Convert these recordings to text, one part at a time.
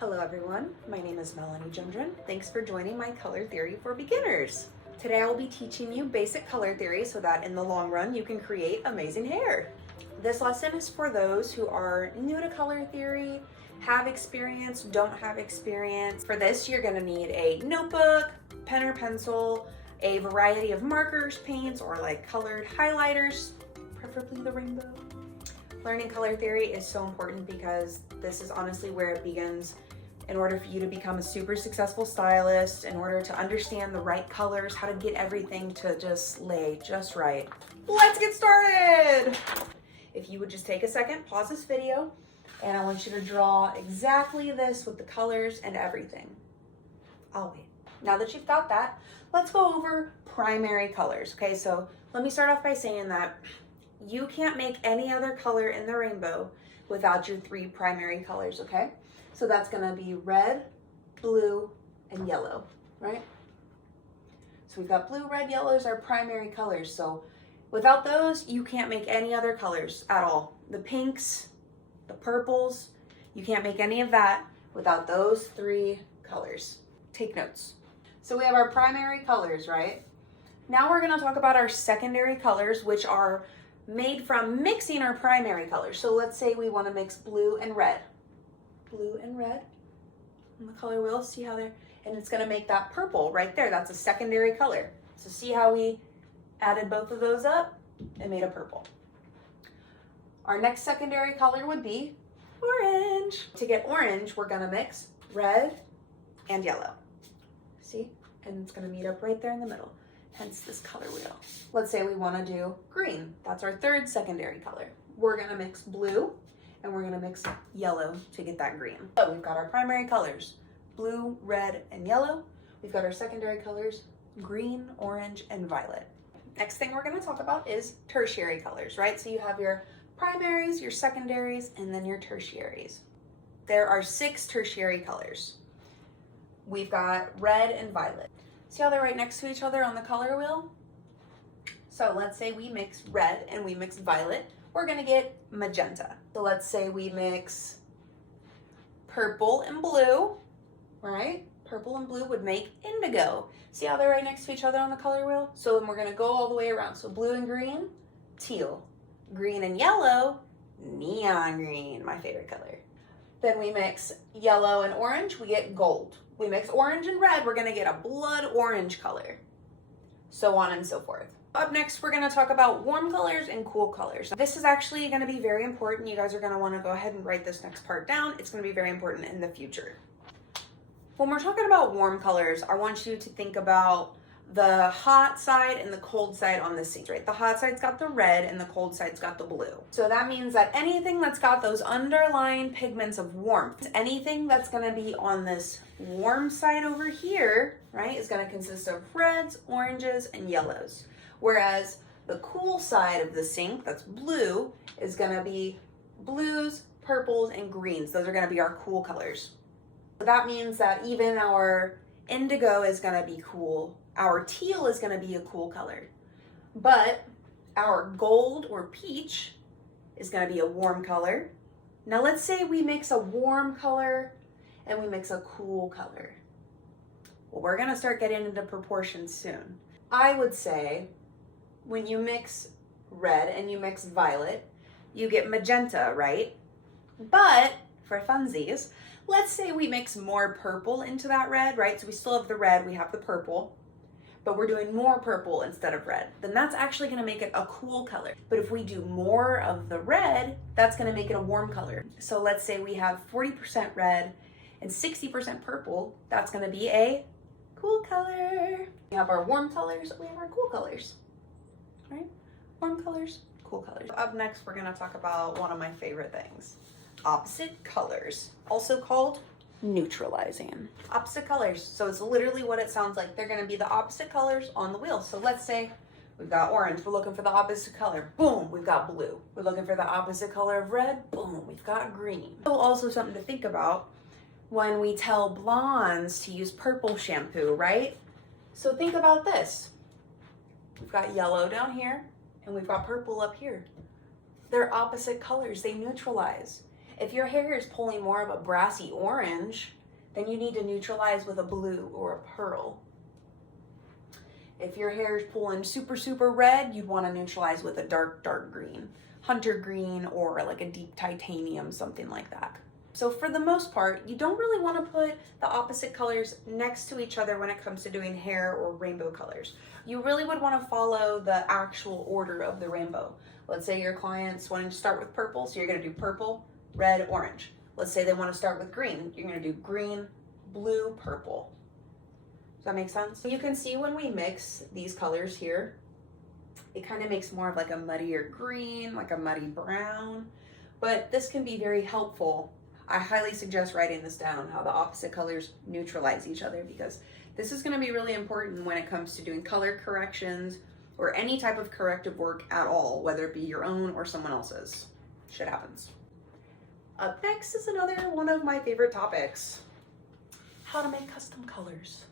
Hello everyone, my name is Melanie Gendron. Thanks for joining my color theory for beginners. Today I will be teaching you basic color theory so that in the long run you can create amazing hair. This lesson is for those who are new to color theory, have experience, don't have experience. For this you're going to need a notebook, pen or pencil, a variety of markers, paints, or like colored highlighters, preferably the rainbow. Learning color theory is so important because this is honestly where it begins. In order for you to become a super successful stylist, in order to understand the right colors, how to get everything to just lay just right. Let's get started! If you would just take a second, pause this video, and I want you to draw exactly this with the colors and everything. I'll wait. Now that you've got that, let's go over primary colors. Okay, so let me start off by saying that you can't make any other color in the rainbow without your three primary colors, okay? So that's gonna be red, blue, and yellow, right? So we've got blue, red, yellow as our primary colors. So without those, you can't make any other colors at all. The pinks, the purples, you can't make any of that without those three colors. Take notes. So we have our primary colors, right? Now we're gonna talk about our secondary colors, which are made from mixing our primary colors. So let's say we wanna mix blue and red. Blue and red on the color wheel, see how they're, and it's gonna make that purple right there. That's a secondary color. So see how we added both of those up and made a purple. Our next secondary color would be orange. To get orange, we're gonna mix red and yellow. See? And it's gonna meet up right there in the middle, hence this color wheel. Let's say we wanna do green. That's our third secondary color. We're gonna mix blue and we're gonna mix yellow to get that green. So we've got our primary colors, blue, red, and yellow. We've got our secondary colors, green, orange, and violet. Next thing we're gonna talk about is tertiary colors, right? So you have your primaries, your secondaries, and then your tertiaries. There are 6 tertiary colors. We've got red and violet. See how they're right next to each other on the color wheel? So let's say we mix red and we mix violet. We're gonna get magenta. So let's say we mix purple and blue, right? Purple and blue would make indigo. See how they're right next to each other on the color wheel? So then we're gonna go all the way around. So blue and green, teal. Green and yellow, neon green, my favorite color. Then we mix yellow and orange, we get gold. We mix orange and red, we're gonna get a blood orange color. So on and so forth. Up next, we're gonna talk about warm colors and cool colors. This is actually gonna be very important. You guys are gonna wanna go ahead and write this next part down. It's gonna be very important in the future. When we're talking about warm colors, I want you to think about the hot side and the cold side on the scene, right? The hot side's got the red and the cold side's got the blue. So that means that anything that's got those underlying pigments of warmth, anything that's gonna be on this warm side over here, right, is gonna consist of reds, oranges, and yellows. Whereas the cool side of the sink, that's blue, is gonna be blues, purples, and greens. Those are gonna be our cool colors. So that means that even our indigo is gonna be cool, our teal is gonna be a cool color, but our gold or peach is gonna be a warm color. Now let's say we mix a warm color and we mix a cool color. Well, we're gonna start getting into proportions soon. I would say when you mix red and you mix violet, you get magenta, right? But for funsies, let's say we mix more purple into that red, right? So we still have the red, we have the purple, but we're doing more purple instead of red. Then that's actually gonna make it a cool color. But if we do more of the red, that's gonna make it a warm color. So let's say we have 40% red and 60% purple, that's gonna be a cool color. We have our warm colors, we have our cool colors, right? Warm colors, cool colors. Up next, we're gonna talk about one of my favorite things, opposite colors, also called neutralizing. Opposite colors, so it's literally what it sounds like. They're gonna be the opposite colors on the wheel. So let's say we've got orange, we're looking for the opposite color, boom, we've got blue. We're looking for the opposite color of red, boom, we've got green. So also something to think about when we tell blondes to use purple shampoo, right? So think about this. We've got yellow down here and we've got purple up here. They're opposite colors, they neutralize. If your hair is pulling more of a brassy orange, then you need to neutralize with a blue or a pearl. If your hair is pulling super, super red, you'd want to neutralize with a dark, dark green, hunter green, or like a deep titanium, something like that. So for the most part, you don't really want to put the opposite colors next to each other when it comes to doing hair or rainbow colors. You really would want to follow the actual order of the rainbow. Let's say your client's wanting to start with purple, so you're going to do purple, red, orange. Let's say they want to start with green. You're going to do green, blue, purple. Does that make sense? You can see when we mix these colors here, it kind of makes more of like a muddier green, like a muddy brown, but this can be very helpful. I highly suggest writing this down, how the opposite colors neutralize each other, because this is going to be really important when it comes to doing color corrections or any type of corrective work at all, whether it be your own or someone else's. Shit happens. Up next is another one of my favorite topics, how to make custom colors.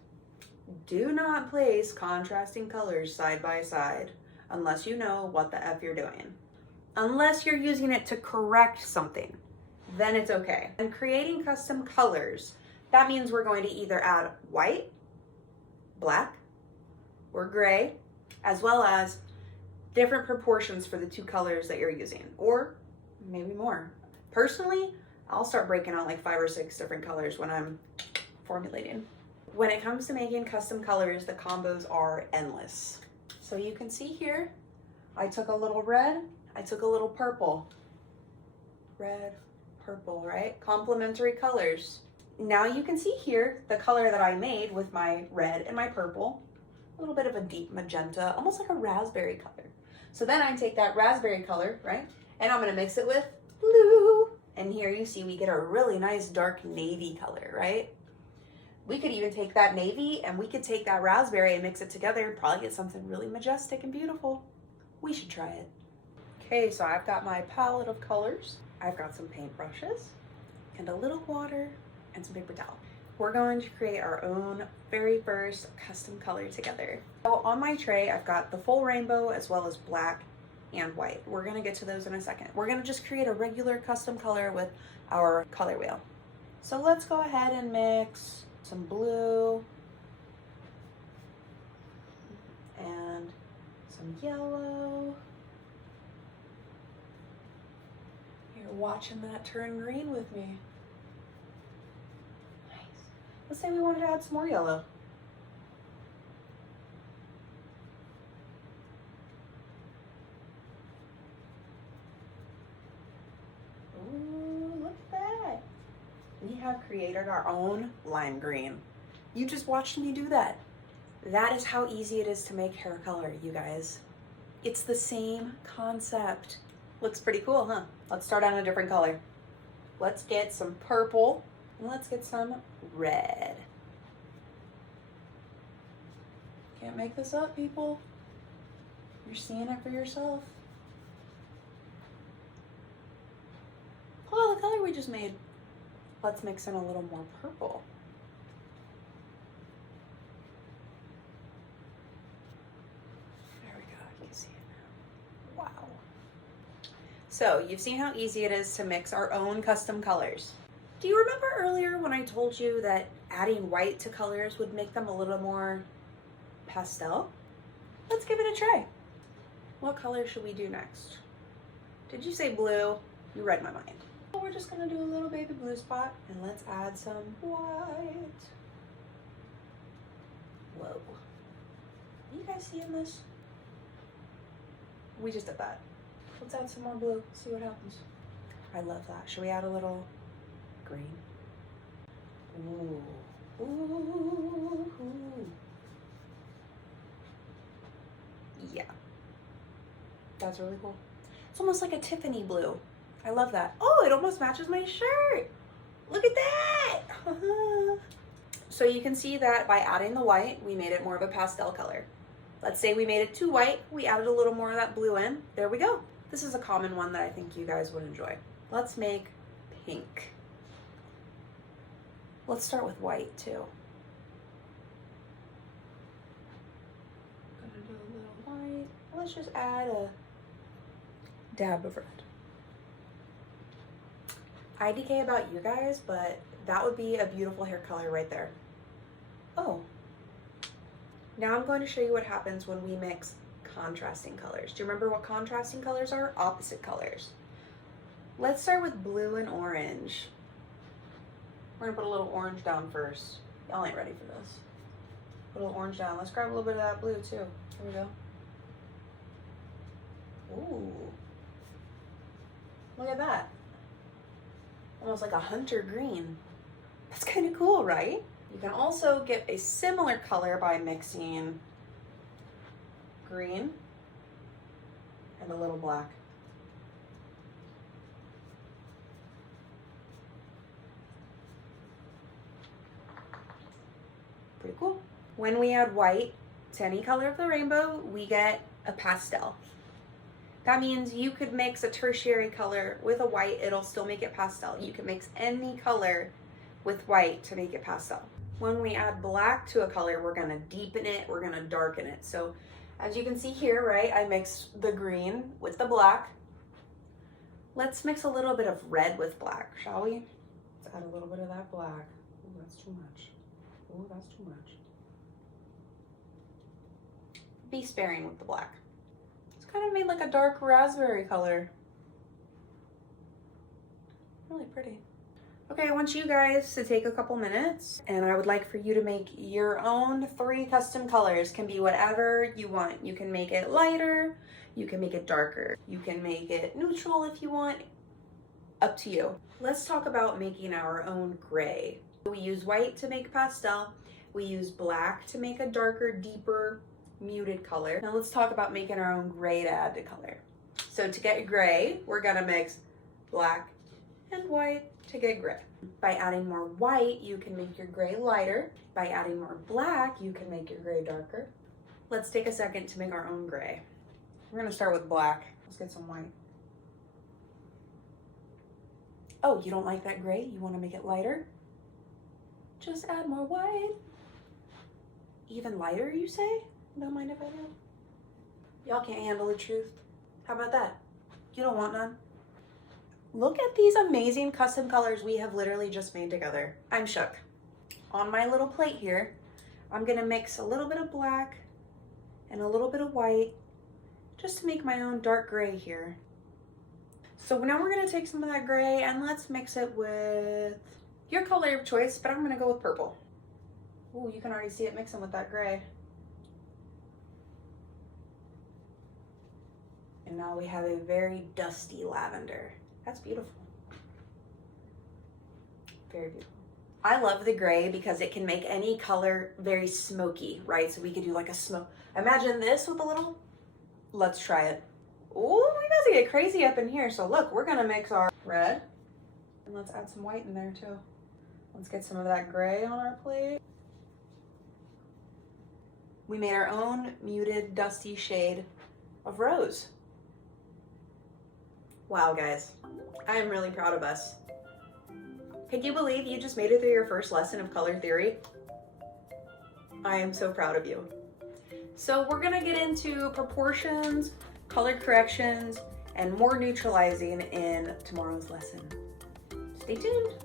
Do not place contrasting colors side by side unless you know what the F you're doing. Unless you're using it to correct something, then it's okay. And creating custom colors, that means we're going to either add white, black, or gray, as well as different proportions for the two colors that you're using, or maybe more. Personally, I'll start breaking out like 5 or 6 different colors when I'm formulating. When it comes to making custom colors, the combos are endless. So you can see here, I took a little red, I took a little purple. Red, purple, right? Complementary colors. Now you can see here the color that I made with my red and my purple, a little bit of a deep magenta, almost like a raspberry color. So then I take that raspberry color, right? And I'm gonna mix it with blue. And here you see we get a really nice dark navy color, right? We could even take that navy and we could take that raspberry and mix it together and probably get something really majestic and beautiful. We should try it. Okay, so I've got my palette of colors. I've got some paintbrushes and a little water and some paper towel. We're going to create our own very first custom color together. So on my tray, I've got the full rainbow as well as black and white. We're gonna get to those in a second. We're gonna just create a regular custom color with our color wheel. So let's go ahead and mix some blue and some yellow. You're watching that turn green with me. Nice. Let's say we wanted to add some more yellow. Ooh, look at that. We have created our own lime green. You just watched me do that. That is how easy it is to make hair color, you guys. It's the same concept. Looks pretty cool, huh? Let's start on a different color. Let's get some purple and let's get some red. Can't make this up, people. You're seeing it for yourself. Oh, the color we just made. Let's mix in a little more purple. There we go, you can see it now. Wow. So you've seen how easy it is to mix our own custom colors. Do you remember earlier when I told you that adding white to colors would make them a little more pastel? Let's give it a try. What color should we do next? Did you say blue? You read my mind. We're just gonna do a little baby blue spot and let's add some white. Whoa. Are you guys seeing this? We just did that. Let's add some more blue, see what happens. I love that. Should we add a little green? Ooh. Ooh. Yeah. That's really cool. It's almost like a Tiffany blue. I love that. Oh, it almost matches my shirt. Look at that. So you can see that by adding the white, we made it more of a pastel color. Let's say we made it too white. We added a little more of that blue in. There we go. This is a common one that I think you guys would enjoy. Let's make pink. Let's start with white too. Gonna do a little white. Let's just add a dab of red. IDK about you guys, but that would be a beautiful hair color right there. Oh. Now I'm going to show you what happens when we mix contrasting colors. Do you remember what contrasting colors are? Opposite colors. Let's start with blue and orange. We're gonna put a little orange down first. Y'all ain't ready for this. Put a little orange down. Let's grab a little bit of that blue too. Here we go. Ooh. Look at that. Almost like a hunter green. That's kind of cool, right? You can also get a similar color by mixing green and a little black. Pretty cool. When we add white to any color of the rainbow, we get a pastel. That means you could mix a tertiary color with a white, it'll still make it pastel. You can mix any color with white to make it pastel. When we add black to a color, we're gonna deepen it, we're gonna darken it. So as you can see here, right, I mixed the green with the black. Let's mix a little bit of red with black, shall we? Let's add a little bit of that black. Ooh, that's too much. Ooh, that's too much. Be sparing with the black. It's kind of made like a dark raspberry color. Really pretty. Okay, I want you guys to take a couple minutes and I would like for you to make your own 3 custom colors. Can be whatever you want. You can make it lighter, you can make it darker, you can make it neutral if you want. Up to you. Let's talk about making our own gray. We use white to make pastel. We use black to make a darker, deeper, muted color. Now let's talk about making our own gray to add to color. So to get gray, we're gonna mix black and white to get gray. By adding more white, you can make your gray lighter. By adding more black, you can make your gray darker. Let's take a second to make our own gray. We're gonna start with black. Let's get some white. Oh, you don't like that gray? You wanna make it lighter? Just add more white. Even lighter, you say? Don't mind if I do. Y'all can't handle the truth. How about that? You don't want none? Look at these amazing custom colors we have literally just made together. I'm shook. On my little plate here, I'm gonna mix a little bit of black and a little bit of white just to make my own dark gray here. So now we're gonna take some of that gray and let's mix it with your color of choice, but I'm gonna go with purple. Ooh, you can already see it mixing with that gray. And now we have a very dusty lavender. That's beautiful. Very beautiful. I love the gray because it can make any color very smoky, right? So we could do like a smoke. Imagine this with a little, let's try it. Ooh, we about to get crazy up in here. So look, we're gonna mix our red and let's add some white in there too. Let's get some of that gray on our plate. We made our own muted, dusty shade of rose. Wow, guys, I am really proud of us. Can you believe you just made it through your first lesson of color theory? I am so proud of you. So we're gonna get into proportions, color corrections, and more neutralizing in tomorrow's lesson. Stay tuned.